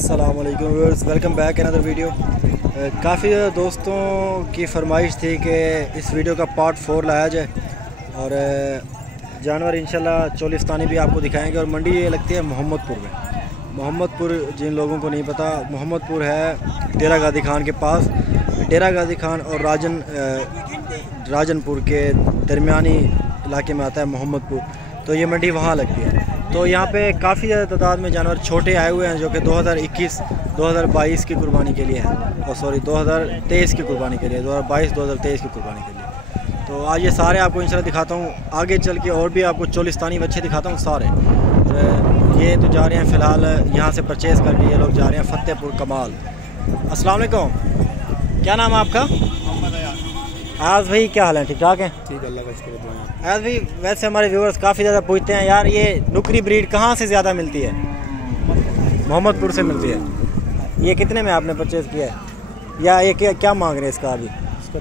अस्सलाम वालेकुम viewers, welcome back another video. काफ़ी दोस्तों की फरमाइश थी कि इस वीडियो का पार्ट 4 लाया जाए और जानवर इंशाल्लाह चोलिस्तानी भी आपको दिखाएंगे। और मंडी ये लगती है मोहम्मदपुर में। मोहम्मदपुर जिन लोगों को नहीं पता, मोहम्मदपुर है डेरा गाजी खान के पास। डेरा गाजी खान और राजनपुर के दरमियानी इलाके में आता है मोहम्मदपुर, तो ये मंडी वहाँ लगती है। तो यहाँ पे काफ़ी ज़्यादा तादाद में जानवर छोटे आए हुए हैं जो कि 2021-2022 की कुर्बानी के लिए है, और सॉरी 2023 की कुर्बानी के लिए, 2022-2023 की कुर्बानी के लिए। तो आज ये सारे आपको इंशाल्लाह दिखाता हूँ। आगे चल के और भी आपको चोलिस्तानी बच्चे दिखाता हूँ सारे। ये तो जा रहे हैं फ़िलहाल यहाँ से परचेज़ करके, ये लोग जा रहे हैं फतेहपुर कमाल। अस्सलाम वालेकुम, क्या नाम है आपका? आज भाई क्या हाल है? ठीक ठाक है? ठीक, अल्लाह का शुक्र है। आज भाई वैसे हमारे व्यूअर्स काफ़ी ज़्यादा पूछते हैं यार, ये नुकरी ब्रीड कहाँ से ज़्यादा मिलती है? मोहम्मदपुर से मिलती है। ये कितने में आपने परचेज़ किया है, या ये क्या मांग रहे हैं इसका? अभी इसका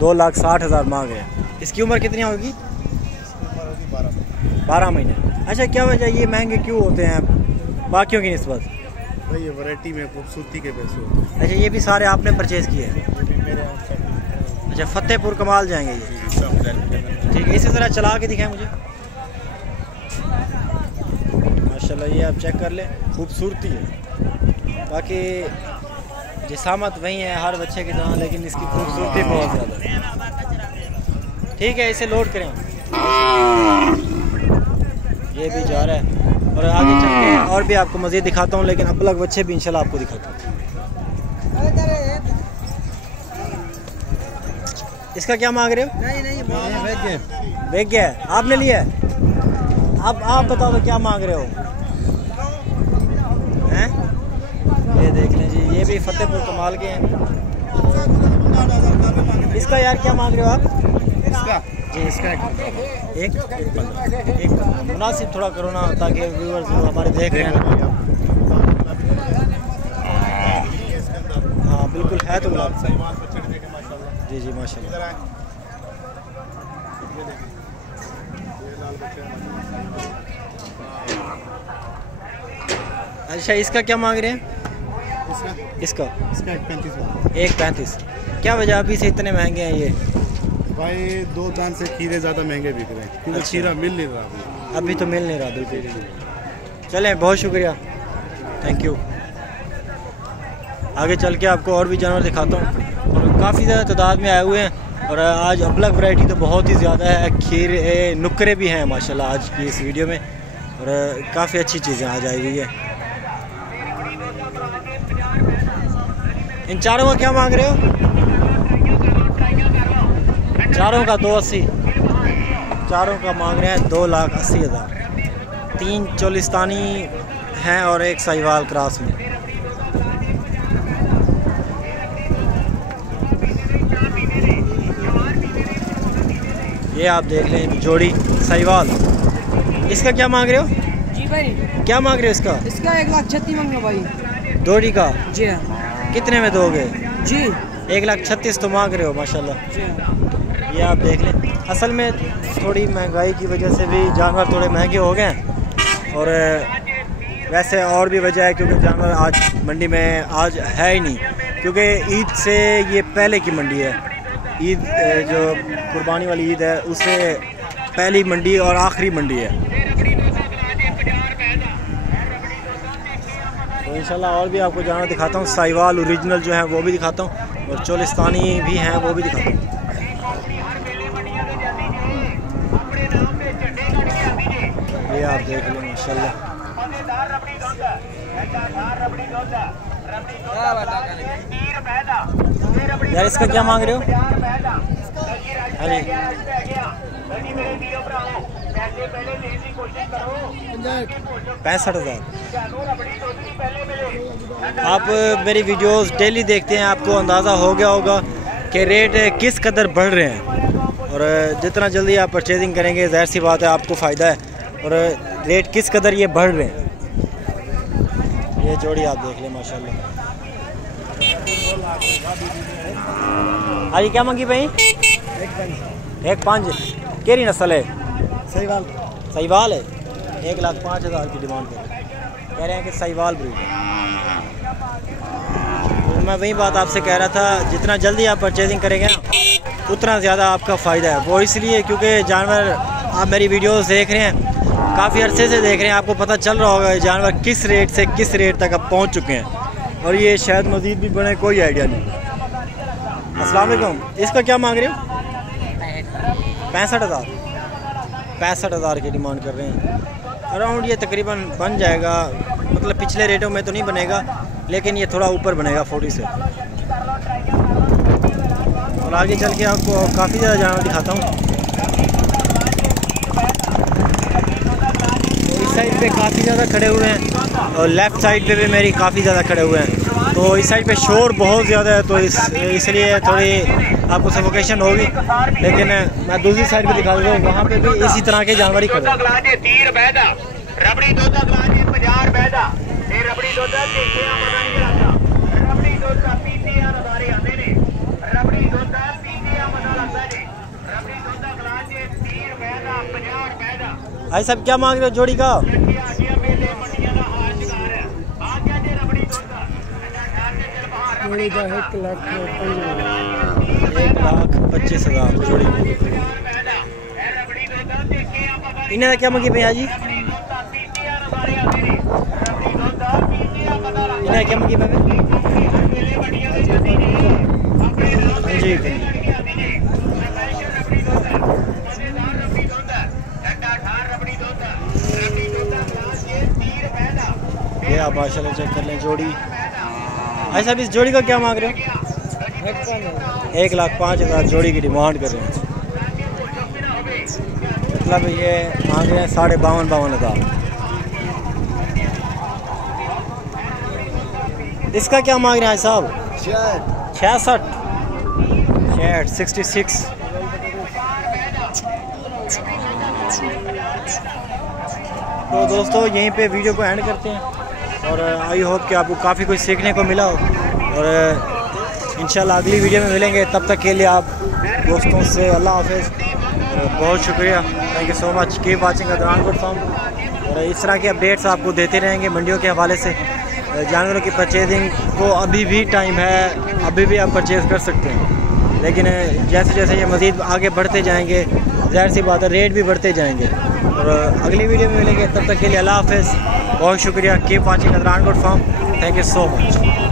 2,60,000 मांग रहे हैं। इसकी उम्र कितनी होगी? 12 महीने। अच्छा, क्या वजह ये महंगे क्यों होते हैं बाकियों की निस्बत? भाई ये वैरायटी में खूबसूरती के पैसे होते हैं। अच्छा, ये भी सारे आपने परचेज़ किए हैं? अच्छा, फतेहपुर कमाल जाएंगे ये? ठीक है, इसे ज़रा चला के दिखाएं मुझे। माशाल्लाह, ये आप चेक कर लें, खूबसूरती है। बाकी जिसामत वही है हर बच्चे की तरह, लेकिन इसकी खूबसूरती बहुत ज़्यादा है। ठीक है, इसे लोड करें। ये भी जा रहा है और आगे चल के और भी आपको मज़ीद दिखाता हूँ, लेकिन अब अलग बच्चे भी इंशाल्लाह आपको दिखाता हूँ। इसका क्या मांग रहे हो? नहीं, बेच गया है। आपने लिया है? अब आप बताओ तो क्या मांग रहे हो? हैं? ये देख लें जी, ये भी फतेहपुर कमाल के हैं। इसका यार क्या मांग रहे हो आप? इसका जी, इसका एक मुनासिब थोड़ा करो ना, ताकि व्यूअर्स हमारे देख रहे हैं। हाँ बिल्कुल है तो जी जी माशाल्लाह। अच्छा, इसका क्या मांग रहे हैं? इसका 1,35,000। क्या वजह अभी से इतने महंगे हैं ये? भाई 2 दान से खीरे ज़्यादा महंगे बिक रहे हैं, क्योंकि खीरा मिल नहीं रहा अभी तो मिल नहीं रहा। बिल्कुल। चलें, बहुत शुक्रिया, थैंक यू। आगे चल के आपको और भी जानवर दिखाता हूँ। और काफ़ी ज़्यादा तादाद में आए हुए हैं, और आज अबलग वैरायटी तो बहुत ही ज़्यादा है। खीर नुकरे भी हैं माशाल्लाह आज की इस वीडियो में, और काफ़ी अच्छी चीज़ें आज आई हुई है। इन चारों का क्या मांग रहे हो? चारों का 280। चारों का मांग रहे हैं 2,80,000। 3 चोलिस्तानी हैं और 1 साहिवाल क्रॉस में। ये आप देख लें जोड़ी साहिवाल। इसका क्या मांग रहे हो? जी भाई, क्या मांग रहे हो इसका? इसका 1,36,000 मांग रहे भाई। जोड़ी का? जी कितने में दोगे? जी 1,36,000 तो मांग रहे हो माशाल्लाह। जी ये आप देख लें, असल में थोड़ी महंगाई की वजह से भी जानवर थोड़े महंगे हो गए हैं, और वैसे और भी वजह है क्योंकि जानवर आज मंडी में आज है ही नहीं, क्योंकि ईद से ये पहले की मंडी है। ईद जो कुर्बानी वाली ईद है उससे पहली मंडी और आखिरी मंडी है। तो इंशाल्लाह और भी आपको जानवर दिखाता हूँ। साहिवाल ओरिजिनल जो है वो भी दिखाता हूँ, और चोलिस्तानी भी हैं वो भी दिखाता हूँ। ये आप देख लें माशाल्लाह। यार इसका क्या मांग रहे हो? अरे 65,000। आप मेरी वीडियोस डेली देखते हैं, आपको अंदाज़ा हो गया होगा कि रेट किस कदर बढ़ रहे हैं, और जितना जल्दी आप परचेजिंग करेंगे ज़ाहिर सी बात है आपको फ़ायदा है, और रेट किस कदर ये बढ़ रहे हैं। ये जोड़ी आप देख लें माशाल्लाह। आज क्या मांगी भाई? 1,5,000। केरी नस्ल है? साहिवाल है। 1,05,000 की डिमांड कर रहे हैं, कह रहे हैं कि साहिवाल ब्रीड है। मैं वही बात आपसे कह रहा था, जितना जल्दी आप परचेजिंग करेंगे ना उतना ज़्यादा आपका फ़ायदा है। वो इसलिए क्योंकि जानवर आप मेरी वीडियोस देख रहे हैं, काफ़ी अरसे से देख रहे हैं, आपको पता चल रहा होगा जानवर किस रेट से किस रेट तक अब पहुँच चुके हैं और ये शायद मज़ीद भी बढ़े, कोई आइडिया नहीं। अस्सलाम वालेकुम, इसका क्या मांग रहे हो? 65,000 65,000 की डिमांड कर रहे हैं। अराउंड ये तकरीबन बन जाएगा, मतलब पिछले रेटों में तो नहीं बनेगा लेकिन ये थोड़ा ऊपर बनेगा 40 से। और आगे चल के आपको काफ़ी ज़्यादा जानवर दिखाता हूँ। इस साइड पे काफ़ी ज़्यादा खड़े हुए हैं और लेफ़्ट साइड पे भी मेरी काफ़ी ज़्यादा खड़े हुए हैं। तो इस साइड पे शोर बहुत ज़्यादा है तो इसलिए थोड़ी आपको सफोकेशन होगी, लेकिन मैं दूसरी साइड पे दिखा दूँ, वहाँ पे भी इसी तरह के जानवर ही खड़े हैं। भाई साहब क्या मांग रहे हो जोड़ी का? 1,25,000 जोड़ी। इन्हें क्या मंगी भैया जी? इन्हें क्या मंगी भैया जी? ये आप माशाल्लाह चेक कर लें जोड़ी। भाई साहब इस जोड़ी का क्या मांग रहे हो? 1,05,000 जोड़ी की डिमांड कर रहे हैं, मतलब ये मांग रहे हैं 52,000। इसका क्या मांग रहे हैं साहब? 66। तो दोस्तों यहीं पे वीडियो को एंड करते हैं और आई होप कि आपको काफ़ी कुछ सीखने को मिला हो और इंशाल्लाह अगली वीडियो में मिलेंगे। तब तक के लिए आप दोस्तों से अल्लाह हाफ़िज़, बहुत शुक्रिया, thank you so much, keep watching Adnan good farm. और इस तरह के अपडेट्स आपको देते रहेंगे मंडियों के हवाले से। जानवरों की परचेजिंग को अभी भी टाइम है, अभी भी आप परचेज़ कर सकते हैं, लेकिन जैसे जैसे ये मज़ीद आगे बढ़ते जाएंगे ज़ाहिर सी बात है रेट भी बढ़ते जाएंगे। और अगली वीडियो में मिलेंगे, तब तक के लिए अल्लाह हाफ़िज़, बहुत शुक्रिया, keep watching Adnan good farm, thank you so much.